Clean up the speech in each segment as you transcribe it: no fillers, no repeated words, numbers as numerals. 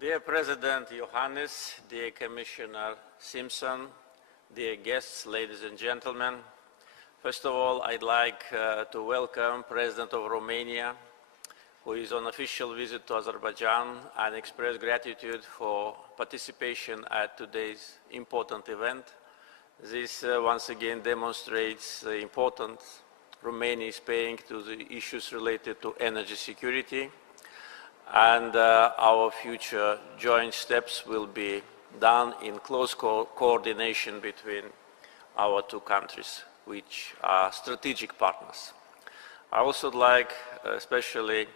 Dear President Iohannis, dear Commissioner Simpson, dear guests, ladies and gentlemen, first of all, I'd like to welcome President of Romania, who is on official visit to Azerbaijan, and express gratitude for participation at today's important event. This once again demonstrates the importance Romania is paying to the issues related to energy security, and our future joint steps will be done in close coordination between our two countries, which are strategic partners. I also would like especially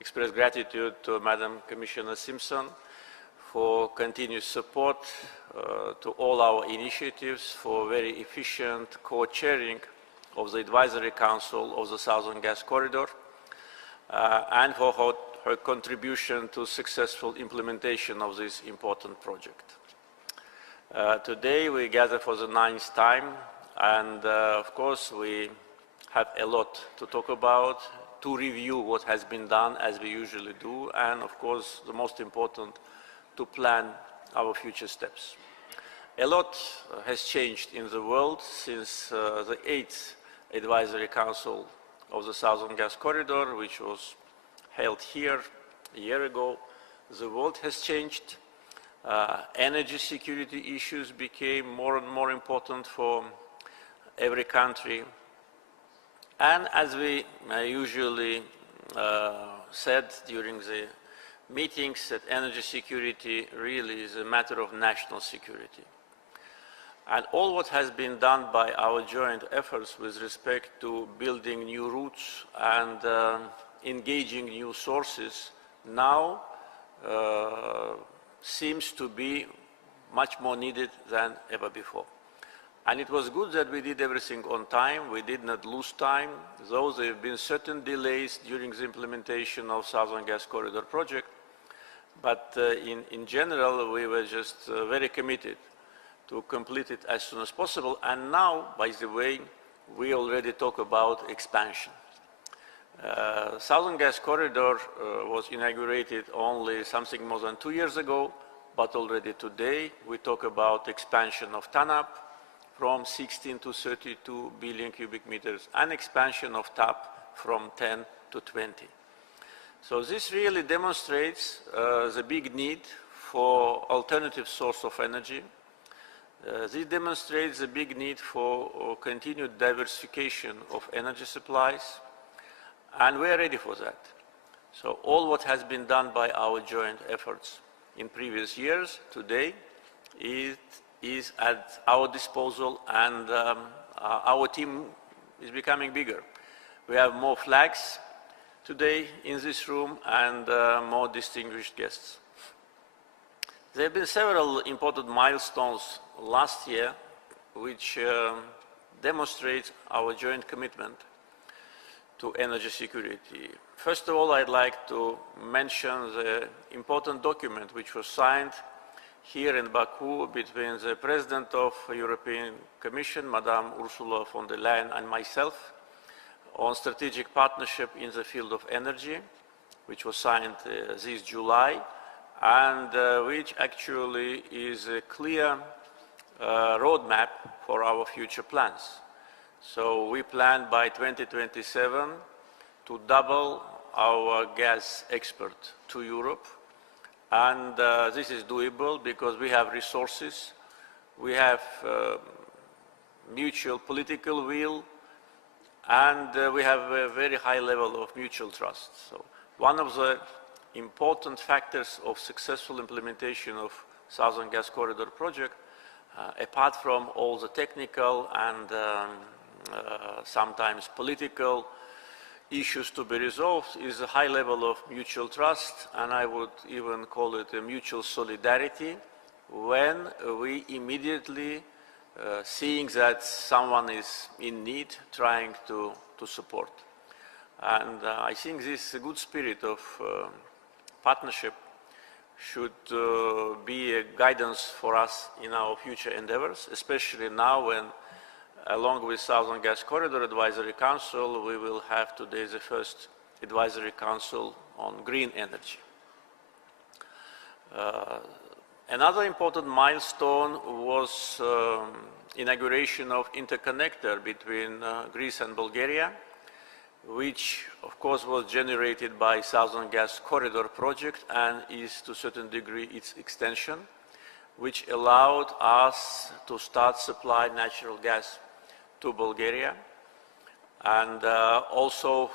express gratitude to Madam Commissioner Simpson for continued support to all our initiatives, for very efficient co-chairing of the Advisory Council of the Southern Gas Corridor, and for her contribution to successful implementation of this important project. Today we gather for the 9th time, and of course we have a lot to talk about, to review what has been done as we usually do, and of course the most important, to plan our future steps. A lot has changed in the world since the 8th Advisory Council of the Southern Gas Corridor, which was held here a year ago. The world has changed. Energy security issues became more and more important for every country. And as we usually said during the meetings, that energy security really is a matter of national security. And all what has been done by our joint efforts with respect to building new routes and engaging new sources now seems to be much more needed than ever before. And it was good that we did everything on time. We did not lose time, though there have been certain delays during the implementation of Southern Gas Corridor project. But in general, we were just very committed to complete it as soon as possible. And now, by the way, we already talk about expansion. Southern Gas Corridor was inaugurated only something more than 2 years ago, but already today we talk about expansion of TANAP from 16 to 32 billion cubic meters, and expansion of TAP from 10 to 20. So this really demonstrates the big need for alternative source of energy. This demonstrates the big need for continued diversification of energy supplies, and we are ready for that. So all what has been done by our joint efforts in previous years, today, is at our disposal, and our team is becoming bigger. We have more flags today in this room and more distinguished guests. There have been several important milestones last year which demonstrate our joint commitment to energy security. First of all, I'd like to mention the important document which was signed here in Baku between the President of the European Commission, Madame Ursula von der Leyen, and myself on strategic partnership in the field of energy, which was signed this July, and which actually is a clear roadmap for our future plans. So we plan by 2027 to double our gas export to Europe, and this is doable because we have resources, we have mutual political will, and we have a very high level of mutual trust. So one of the important factors of successful implementation of Southern Gas Corridor project, apart from all the technical and sometimes political issues to be resolved, is a high level of mutual trust, and I would even call it a mutual solidarity, when we immediately seeing that someone is in need, trying to support. And I think this good spirit of partnership should be a guidance for us in our future endeavors, especially now when, along with Southern Gas Corridor Advisory Council, we will have today the first Advisory Council on green energy. Another important milestone was inauguration of interconnector between Greece and Bulgaria, which of course was generated by Southern Gas Corridor project and is to a certain degree its extension, which allowed us to start supply natural gas to Bulgaria and also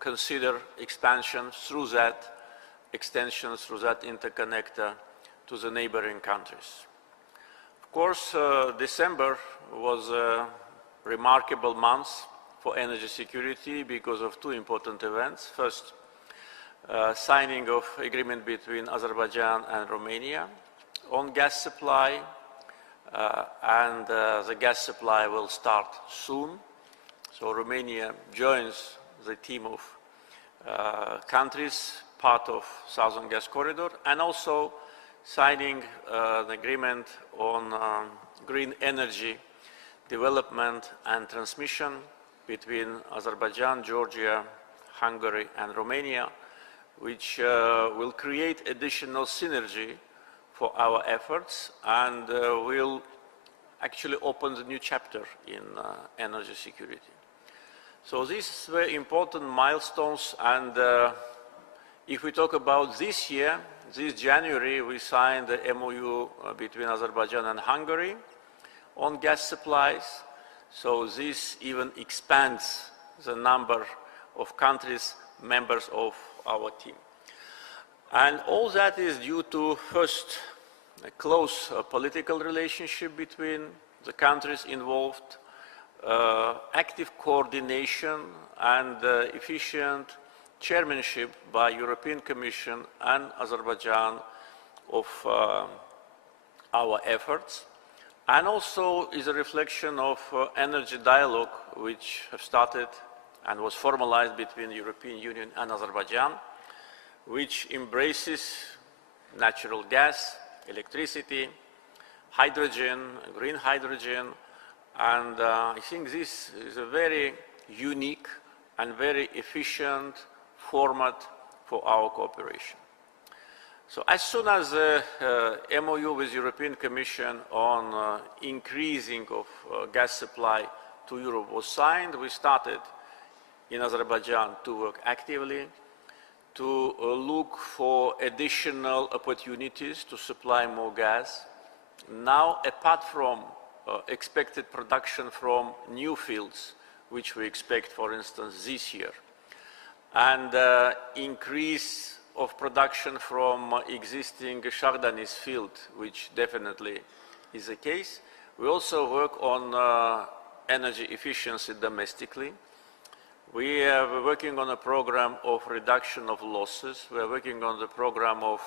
consider expansion through that interconnector to the neighboring countries. Of course, December was a remarkable month for energy security because of two important events. First, signing of agreement between Azerbaijan and Romania on gas supply, and the gas supply will start soon. So Romania joins the team of countries part of Southern Gas Corridor, and also signing an agreement on green energy development and transmission between Azerbaijan, Georgia, Hungary, and Romania, which will create additional synergy for our efforts and will actually open the new chapter in energy security. So these were important milestones, and if we talk about this year, this January we signed the MOU between Azerbaijan and Hungary on gas supplies. So this even expands the number of countries members of our team. And all that is due to, first, a close political relationship between the countries involved, active coordination and efficient chairmanship by European Commission and Azerbaijan of our efforts, and also is a reflection of energy dialogue which have started and was formalized between the European Union and Azerbaijan, which embraces natural gas, electricity, hydrogen, green hydrogen, and I think this is a very unique and very efficient format for our cooperation. So as soon as the MOU with European Commission on increasing of gas supply to Europe was signed, we started in Azerbaijan to work actively to look for additional opportunities to supply more gas. Now, apart from expected production from new fields, which we expect, for instance, this year, and increase of production from existing Shahdanis field, which definitely is the case. We also work on energy efficiency domestically. We are working on a program of reduction of losses. We are working on the program of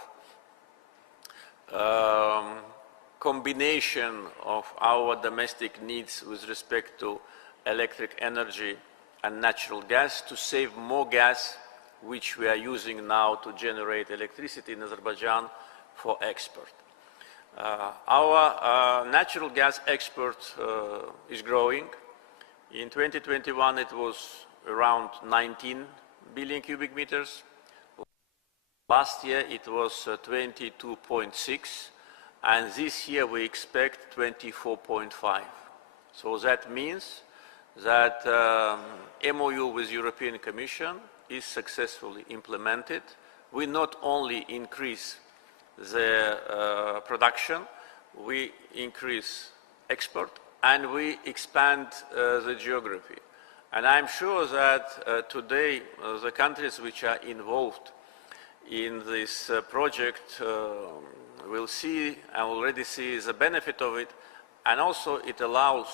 combination of our domestic needs with respect to electric energy and natural gas to save more gas, which we are using now to generate electricity in Azerbaijan for export. Our natural gas export is growing. In 2021, it was around 19 billion cubic meters. Last year, it was 22.6, and this year we expect 24.5. So that means that MOU with European Commission is successfully implemented. We not only increase the production, we increase export, and we expand the geography. And I'm sure that today the countries which are involved in this project will see and already see the benefit of it, and also it allows,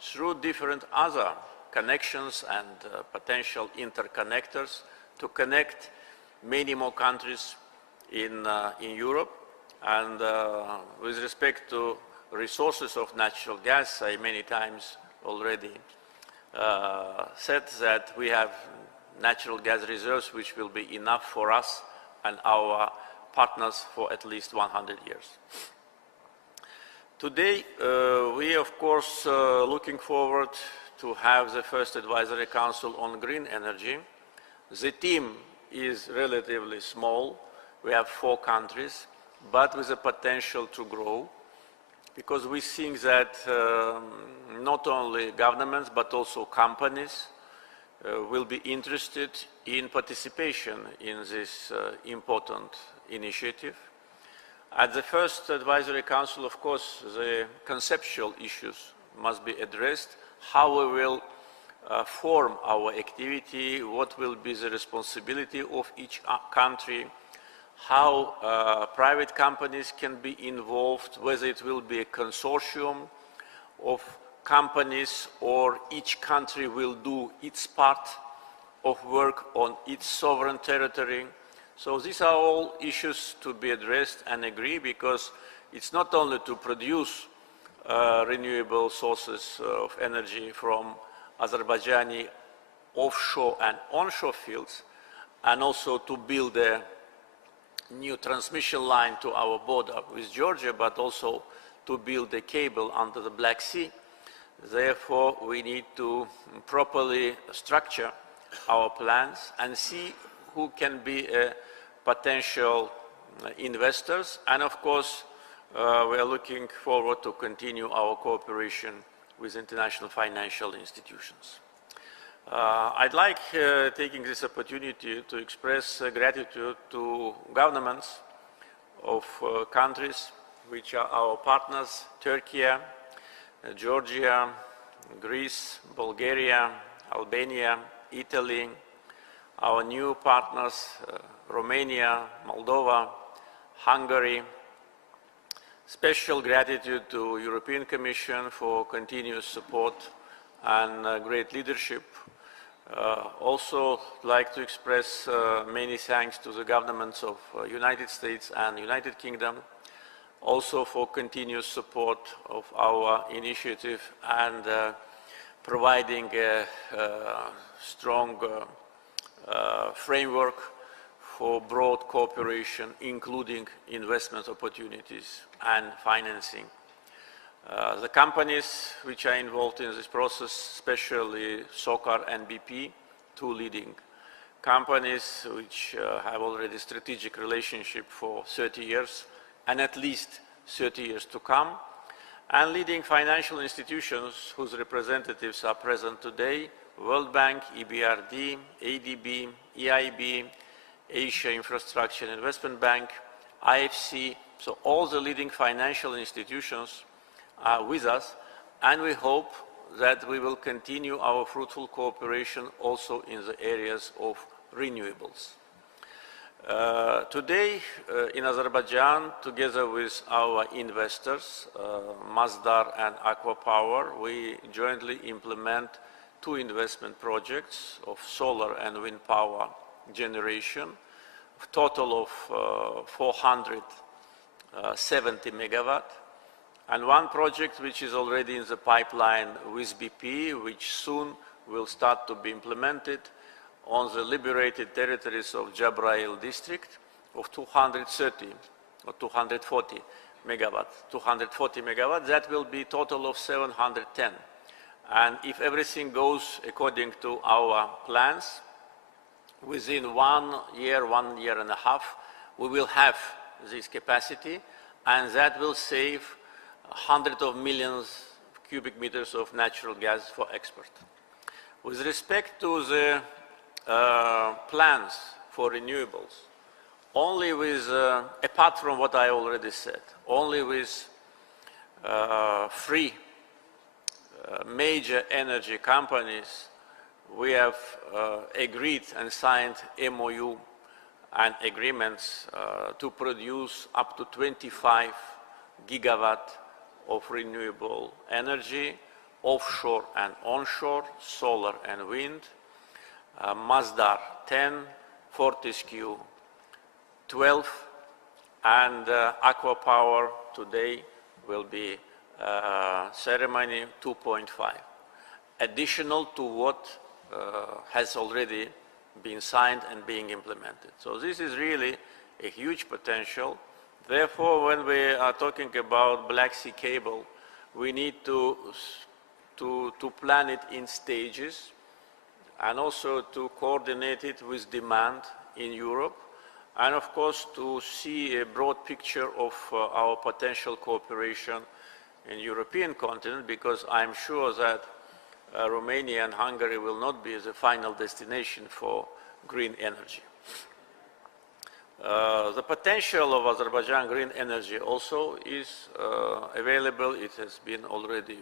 through different other connections and potential interconnectors, to connect many more countries in Europe. And with respect to resources of natural gas, I many times already said that we have natural gas reserves which will be enough for us and our partners for at least 100 years. Today, we of course looking forward to have the first advisory council on green energy. The team is relatively small. We have 4 countries, but with the potential to grow, because we think that not only governments but also companies will be interested in participation in this important initiative. At the first Advisory Council, of course, the conceptual issues must be addressed, how we will form our activity, what will be the responsibility of each country, how private companies can be involved, whether it will be a consortium of companies or each country will do its part of work on its sovereign territory. So these are all issues to be addressed and agree, because it's not only to produce renewable sources of energy from Azerbaijani offshore and onshore fields, and also to build a new transmission line to our border with Georgia, but also to build a cable under the Black Sea. Therefore, we need to properly structure our plans and see who can be potential investors. And of course, we are looking forward to continue our cooperation with international financial institutions. I'd like, taking this opportunity, to express gratitude to governments of countries which are our partners: Turkey, Georgia, Greece, Bulgaria, Albania, Italy, our new partners, Romania, Moldova, Hungary. Special gratitude to European Commission for continuous support and great leadership. Also like to express many thanks to the governments of United States and United Kingdom, also for continuous support of our initiative and providing a strong framework for broad cooperation, including investment opportunities and financing. The companies which are involved in this process, especially SOCAR and BP, two leading companies which have already strategic relationship for 30 years and at least 30 years to come, and leading financial institutions whose representatives are present today: World Bank, EBRD, ADB, EIB, Asia Infrastructure and Investment Bank, IFC. So all the leading financial institutions are with us, and we hope that we will continue our fruitful cooperation also in the areas of renewables. Today in Azerbaijan, together with our investors, Masdar and Aqua Power, we jointly implement two investment projects of solar and wind power generation, a total of 470 megawatt, and one project which is already in the pipeline with BP, which soon will start to be implemented on the liberated territories of Jabrail district, of 230 or 240 megawatt. 240 megawatt, that will be a total of 710. And if everything goes according to our plans, within 1 year, 1 year and a half, we will have this capacity, and that will save hundreds of millions of cubic meters of natural gas for export. With respect to the plans for renewables, only with, apart from what I already said, only with three major energy companies, we have agreed and signed MOU and agreements to produce up to 25 gigawatt of renewable energy, offshore and onshore, solar and wind. Masdar 10, Fortescue 12, and Aqua Power today will be ceremony 2.5, additional to what has already been signed and being implemented. So this is really a huge potential. Therefore, when we are talking about Black Sea cable, we need to plan it in stages and also to coordinate it with demand in Europe and of course to see a broad picture of our potential cooperation in the European continent, because I'm sure that Romania and Hungary will not be the final destination for green energy. The potential of Azerbaijan green energy also is available. It has been already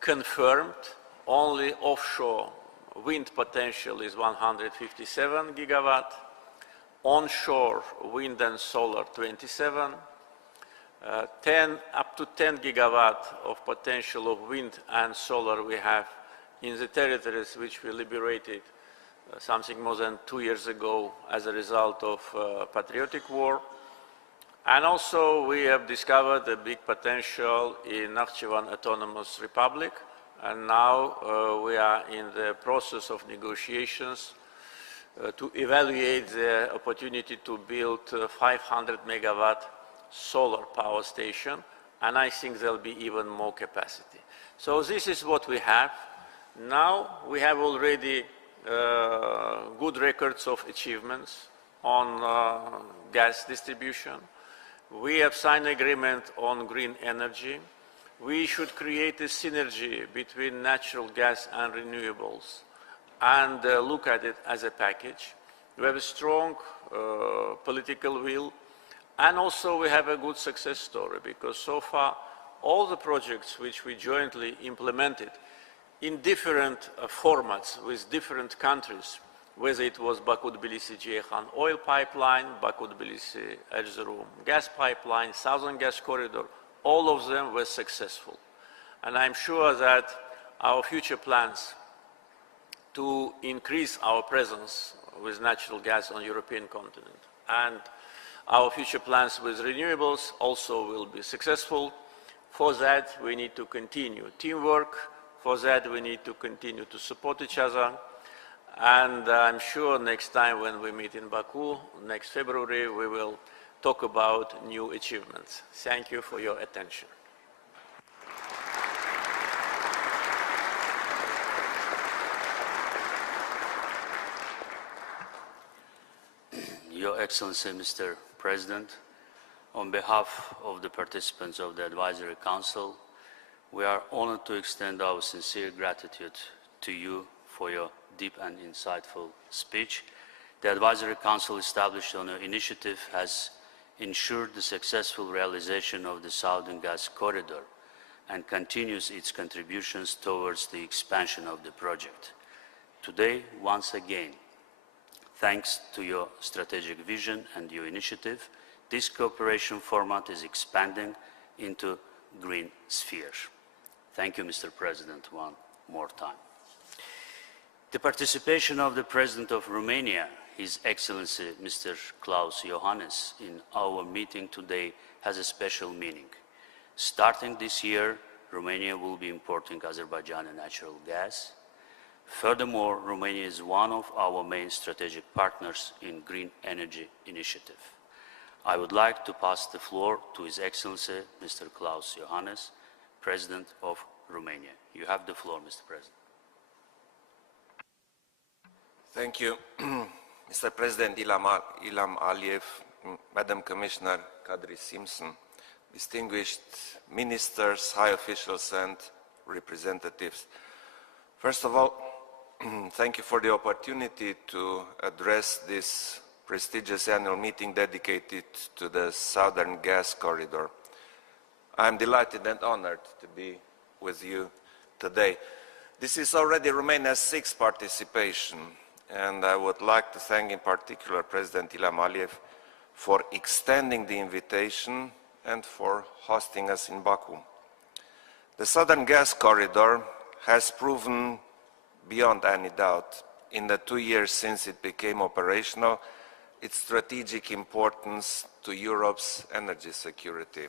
confirmed. Only offshore wind potential is 157 gigawatt, onshore wind and solar 27, up to 10 gigawatt of potential of wind and solar we have in the territories which we liberated something more than 2 years ago as a result of patriotic war. And also we have discovered a big potential in Nakhchivan Autonomous Republic, and now we are in the process of negotiations to evaluate the opportunity to build 500 megawatt solar power station, and I think there'll be even more capacity. So this is what we have. Now we have already good records of achievements on gas distribution. We have signed an agreement on green energy. We should create a synergy between natural gas and renewables and look at it as a package. We have a strong political will, and also we have a good success story, because so far all the projects which we jointly implemented in different formats with different countries, whether it was Baku-Tbilisi-Ceyhan oil pipeline, Baku-Tbilisi-Erzurum gas pipeline, Southern Gas Corridor, all of them were successful. And I'm sure that our future plans to increase our presence with natural gas on the European continent and our future plans with renewables also will be successful. For that, we need to continue teamwork. For that, we need to continue to support each other. And I'm sure next time when we meet in Baku, next February, we will talk about new achievements. Thank you for your attention. Your Excellency, Mr. President, on behalf of the participants of the Advisory Council, we are honored to extend our sincere gratitude to you for your deep and insightful speech. The Advisory Council established on your initiative has ensured the successful realization of the Southern Gas Corridor and continues its contributions towards the expansion of the project. Today, once again, thanks to your strategic vision and your initiative, this cooperation format is expanding into green sphere. Thank you, Mr. President, one more time. The participation of the President of Romania, His Excellency Mr. Klaus Iohannis, in our meeting today has a special meaning. Starting this year, Romania will be importing Azerbaijani natural gas. Furthermore, Romania is one of our main strategic partners in Green Energy Initiative. I would like to pass the floor to His Excellency Mr. Klaus Iohannis, President of Romania. You have the floor, Mr. President. Thank you, Mr. President Ilham Aliyev, Madam Commissioner Kadri Simpson, distinguished ministers, high officials and representatives. First of all, thank you for the opportunity to address this prestigious annual meeting dedicated to the Southern Gas Corridor. I am delighted and honored to be with you today. This is already Romania's 6th participation, and I would like to thank in particular President Ilham Aliyev for extending the invitation and for hosting us in Baku. The Southern Gas Corridor has proven beyond any doubt in the 2 years since it became operational its strategic importance to Europe's energy security.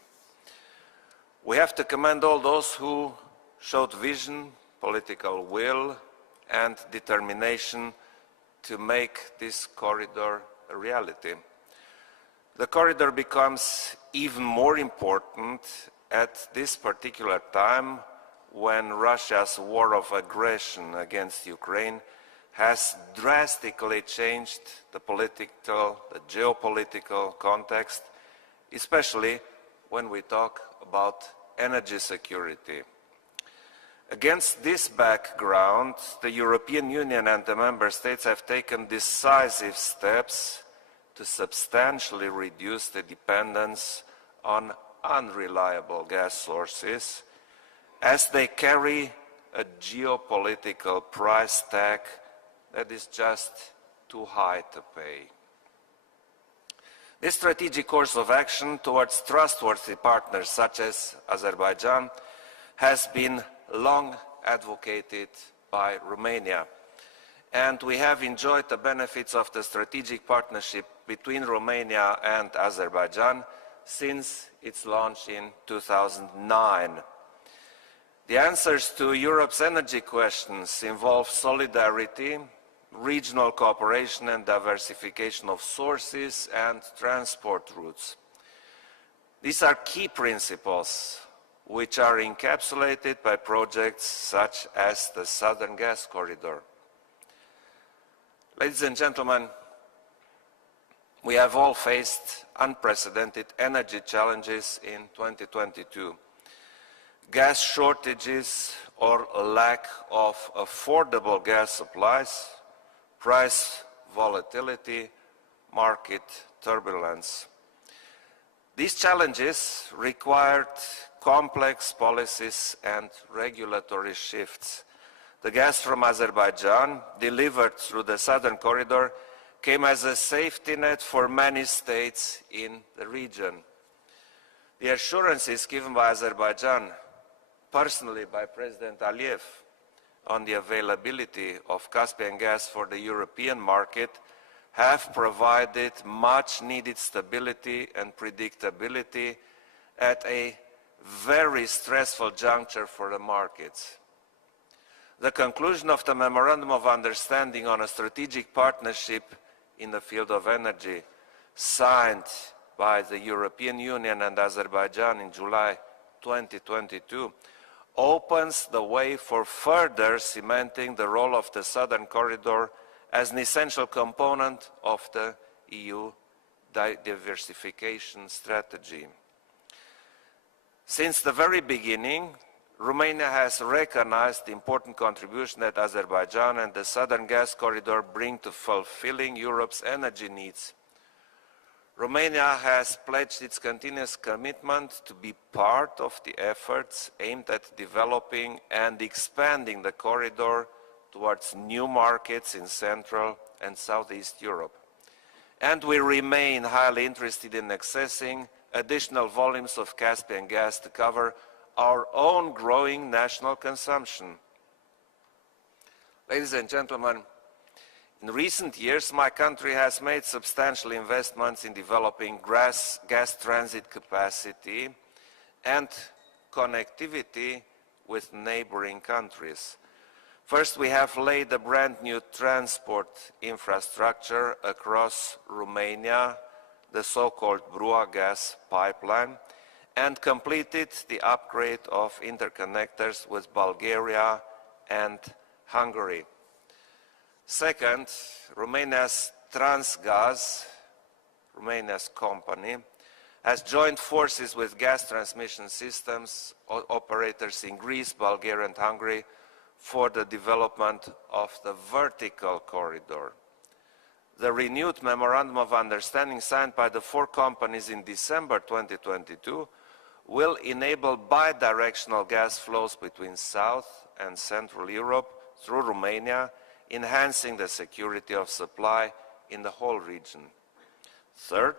We have to commend all those who showed vision, political will and determination to make this corridor a reality. The corridor becomes even more important at this particular time when Russia's war of aggression against Ukraine has drastically changed the political, the geopolitical context, especially when we talk about energy security. Against this background, the European Union and the Member States have taken decisive steps to substantially reduce the dependence on unreliable gas sources, as they carry a geopolitical price tag that is just too high to pay. This strategic course of action towards trustworthy partners such as Azerbaijan has been long advocated by Romania, and we have enjoyed the benefits of the strategic partnership between Romania and Azerbaijan since its launch in 2009. The answers to Europe's energy questions involve solidarity, regional cooperation and diversification of sources and transport routes. These are key principles which are encapsulated by projects such as the Southern Gas Corridor. Ladies and gentlemen, we have all faced unprecedented energy challenges in 2022. Gas shortages or a lack of affordable gas supplies, price volatility, market turbulence. These challenges required complex policies and regulatory shifts. The gas from Azerbaijan, delivered through the Southern Corridor, came as a safety net for many states in the region. The assurances given by Azerbaijan, personally by President Aliyev, on the availability of Caspian gas for the European market have provided much needed stability and predictability at a very stressful juncture for the markets. The conclusion of the Memorandum of Understanding on a strategic partnership in the field of energy, signed by the European Union and Azerbaijan in July 2022, opens the way for further cementing the role of the Southern Corridor as an essential component of the EU diversification strategy. Since the very beginning, Romania has recognized the important contribution that Azerbaijan and the Southern Gas Corridor bring to fulfilling Europe's energy needs. Romania has pledged its continuous commitment to be part of the efforts aimed at developing and expanding the corridor towards new markets in Central and Southeast Europe. And we remain highly interested in accessing additional volumes of Caspian gas to cover our own growing national consumption. Ladies and gentlemen, in recent years, my country has made substantial investments in developing gas transit capacity and connectivity with neighboring countries. First, we have laid a brand new transport infrastructure across Romania, the so-called Brua gas pipeline, and completed the upgrade of interconnectors with Bulgaria and Hungary. Second, Romania's Transgaz, Romania's company, has joined forces with gas transmission systems operators in Greece, Bulgaria and Hungary for the development of the vertical corridor. The renewed Memorandum of Understanding signed by the four companies in December 2022 will enable bi-directional gas flows between South and Central Europe through Romania, enhancing the security of supply in the whole region. Third,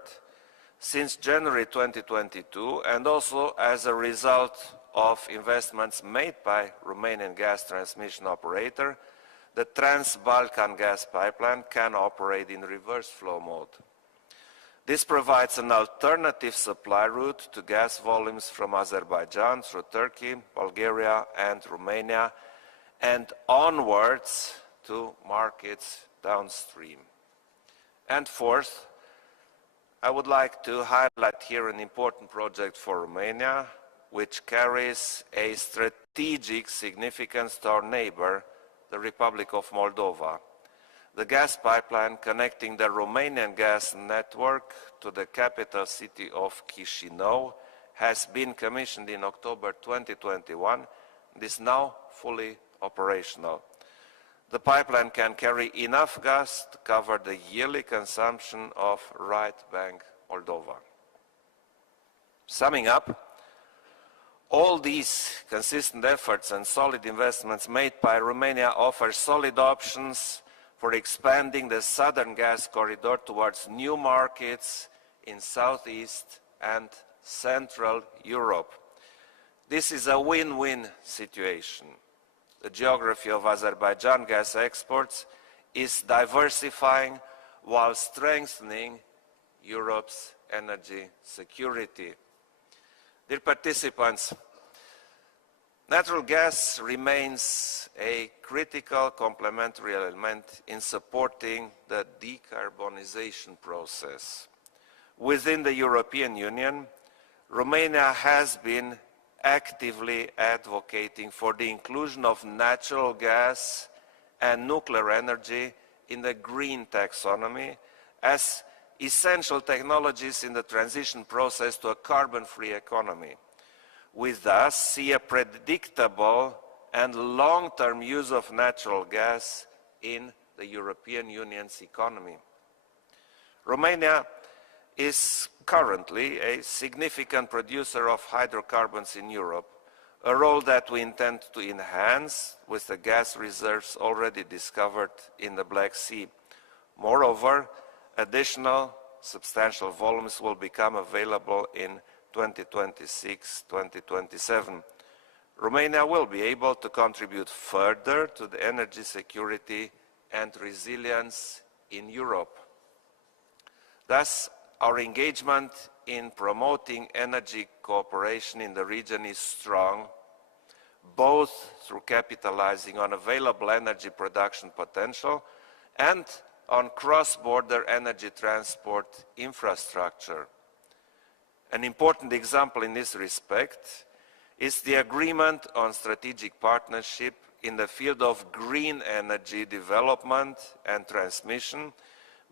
since January 2022, and also as a result of investments made by Romanian gas transmission operator, the Trans-Balkan gas pipeline can operate in reverse flow mode. This provides an alternative supply route to gas volumes from Azerbaijan through Turkey, Bulgaria and Romania, and onwards to markets downstream. And fourth, I would like to highlight here an important project for Romania, which carries a strategic significance to our neighbor, the Republic of Moldova. the gas pipeline connecting the Romanian gas network to the capital city of Chișinău has been commissioned in October 2021 and is now fully operational. The pipeline can carry enough gas to cover the yearly consumption of right bank Moldova. Summing up, all these consistent efforts and solid investments made by Romania offer solid options for expanding the southern gas corridor towards new markets in Southeast and Central Europe. This is a win-win situation. The geography of Azerbaijan gas exports is diversifying while strengthening Europe's energy security. Dear participants, natural gas remains a critical complementary element in supporting the decarbonization process. Within the European Union, Romania has been actively advocating for the inclusion of natural gas and nuclear energy in the green taxonomy as essential technologies in the transition process to a carbon-free economy. We thus see a predictable and long-term use of natural gas in the European Union's economy. Romania is currently a significant producer of hydrocarbons in Europe, a role that we intend to enhance with the gas reserves already discovered in the Black Sea. Moreover, additional substantial volumes will become available in 2026-2027. Romania will be able to contribute further to the energy security and resilience in Europe. Thus, our engagement in promoting energy cooperation in the region is strong, both through capitalizing on available energy production potential and on cross-border energy transport infrastructure. An important example in this respect is the agreement on strategic partnership in the field of green energy development and transmission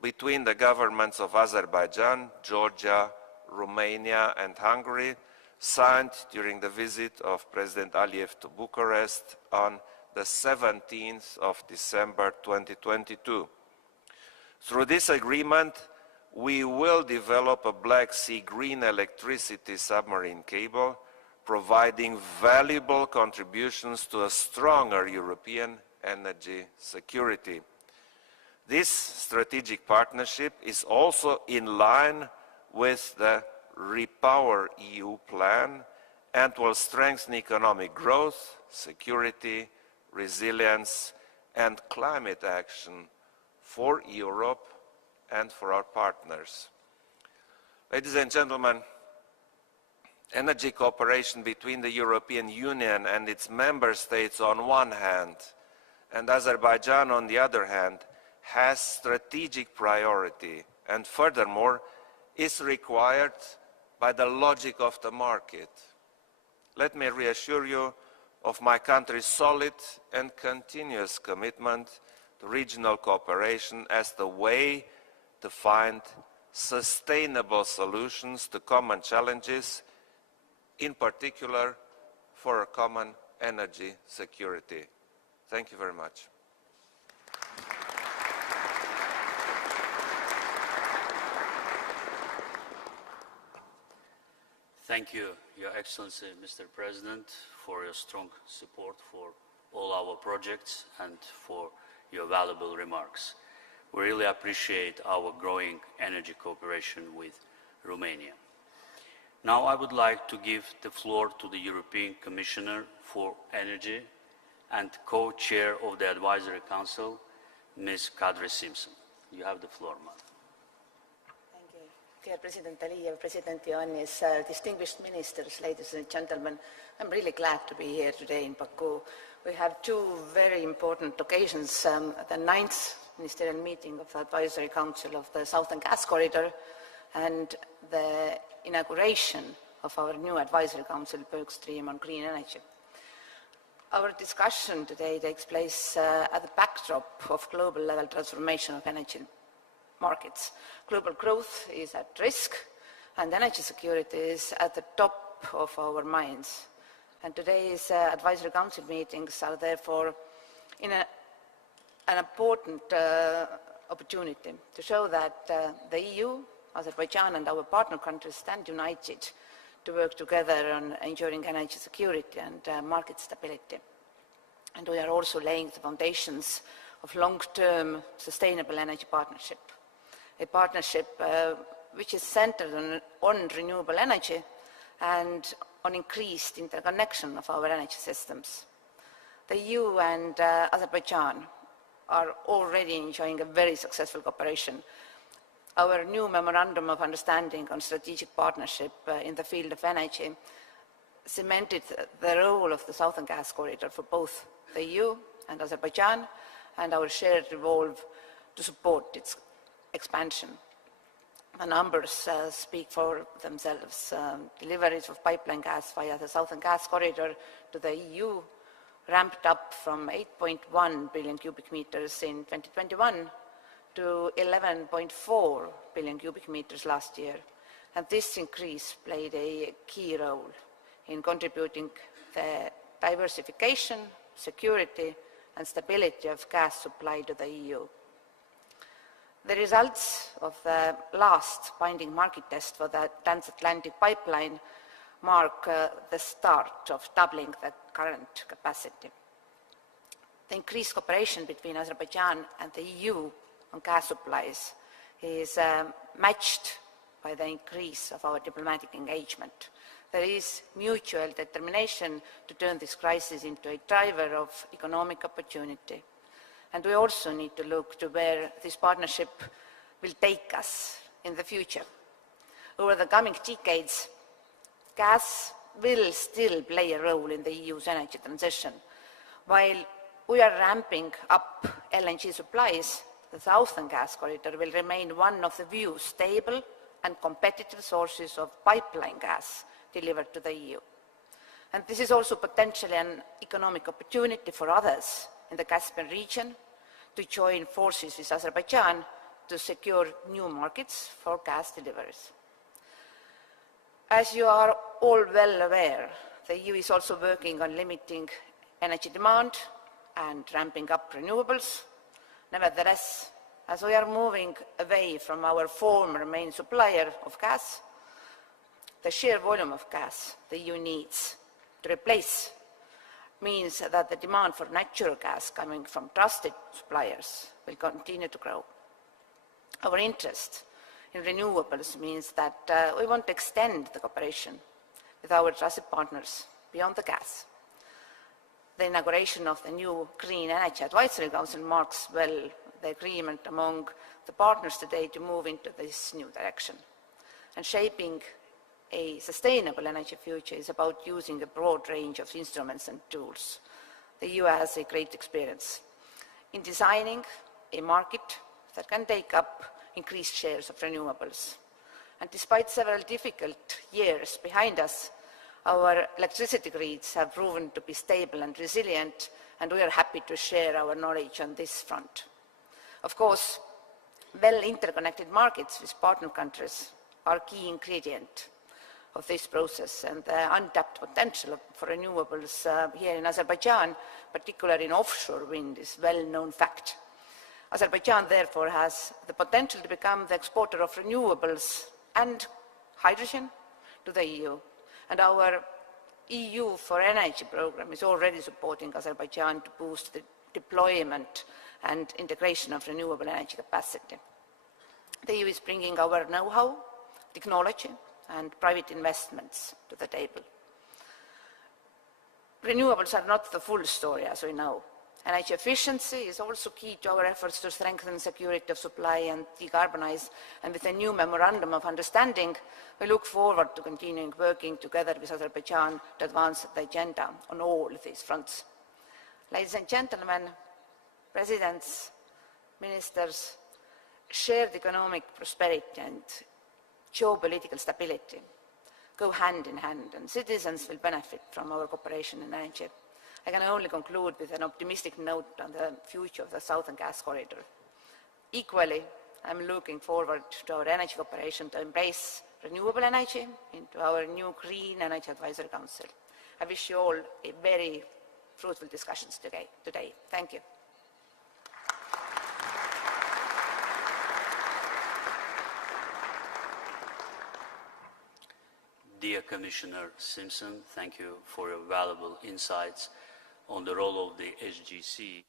between the governments of Azerbaijan, Georgia, Romania and Hungary, signed during the visit of President Aliyev to Bucharest on the 17th of December 2022. Through this agreement, we will develop a Black Sea green electricity submarine cable, providing valuable contributions to a stronger European energy security. This strategic partnership is also in line with the Repower EU plan and will strengthen economic growth, security, resilience, and climate action for Europe and for our partners. Ladies and gentlemen, energy cooperation between the European Union and its member states on one hand, and Azerbaijan on the other hand, has strategic priority and furthermore is required by the logic of the market. Let me reassure you of my country's solid and continuous commitment to regional cooperation as the way to find sustainable solutions to common challenges, in particular for a common energy security. Thank you very much. Thank you, Your Excellency, Mr. President, for your strong support for all our projects and for your valuable remarks. We really appreciate our growing energy cooperation with Romania. Now I would like to give the floor to the European Commissioner for Energy and co-chair of the Advisory Council, Ms. Kadri Simpson. You have the floor, madam. Dear President Aliyev, President Iohannis, distinguished ministers, ladies and gentlemen, I'm really glad to be here today in Baku. We have two very important occasions, the 9th ministerial meeting of the Advisory Council of the Southern Gas Corridor and the inauguration of our new Advisory Council work stream on green energy. Our discussion today takes place at the backdrop of global level transformation of energy markets. Global growth is at risk and energy security is at the top of our minds. And today's advisory council meetings are therefore an important opportunity to show that the EU, Azerbaijan and our partner countries stand united to work together on ensuring energy security and market stability. And we are also laying the foundations of long-term sustainable energy partnership, a partnership which is centered on renewable energy and on increased interconnection of our energy systems. The EU and Azerbaijan are already enjoying a very successful cooperation. Our new Memorandum of Understanding on Strategic Partnership in the field of energy cemented the role of the Southern Gas Corridor for both the EU and Azerbaijan, and our shared resolve to support its expansion. The numbers speak for themselves. Deliveries of pipeline gas via the Southern Gas Corridor to the EU ramped up from 8.1 billion cubic meters in 2021 to 11.4 billion cubic meters last year. And this increase played a key role in contributing the diversification, security, and stability of gas supply to the EU. The results of the last binding market test for the transatlantic pipeline mark the start of doubling the current capacity. The increased cooperation between Azerbaijan and the EU on gas supplies is matched by the increase of our diplomatic engagement. There is mutual determination to turn this crisis into a driver of economic opportunity. And we also need to look to where this partnership will take us in the future. Over the coming decades, gas will still play a role in the EU's energy transition. While we are ramping up LNG supplies, the Southern Gas Corridor will remain one of the few stable and competitive sources of pipeline gas delivered to the EU. And this is also potentially an economic opportunity for others in the Caspian region to join forces with Azerbaijan to secure new markets for gas deliveries. As you are all well aware, the EU is also working on limiting energy demand and ramping up renewables. Nevertheless, as we are moving away from our former main supplier of gas, the sheer volume of gas the EU needs to replace means that the demand for natural gas coming from trusted suppliers will continue to grow. Our interest in renewables means that we want to extend the cooperation with our trusted partners beyond the gas. The inauguration of the new Green Energy Advisory Council marks well the agreement among the partners today to move into this new direction. And shaping a sustainable energy future is about using a broad range of instruments and tools. The EU has a great experience in designing a market that can take up increased shares of renewables. And despite several difficult years behind us, our electricity grids have proven to be stable and resilient, and we are happy to share our knowledge on this front. Of course, well-interconnected markets with partner countries are a key ingredient of this process, and the untapped potential for renewables here in Azerbaijan, particularly in offshore wind, is a well-known fact. Azerbaijan, therefore, has the potential to become the exporter of renewables and hydrogen to the EU. And our EU for Energy program is already supporting Azerbaijan to boost the deployment and integration of renewable energy capacity. The EU is bringing our know-how, technology, and private investments to the table. Renewables are not the full story, as we know. Energy efficiency is also key to our efforts to strengthen security of supply and decarbonize, and with a new Memorandum of Understanding, we look forward to continuing working together with Azerbaijan to advance the agenda on all these fronts. Ladies and gentlemen, presidents, ministers, shared economic prosperity and geopolitical stability go hand in hand, and citizens will benefit from our cooperation in energy. I can only conclude with an optimistic note on the future of the Southern Gas Corridor. Equally, I'm looking forward to our energy cooperation to embrace renewable energy into our new Green Energy Advisory Council. I wish you all a very fruitful discussions today. Thank you. Dear Commissioner Simpson, thank you for your valuable insights on the role of the SGC.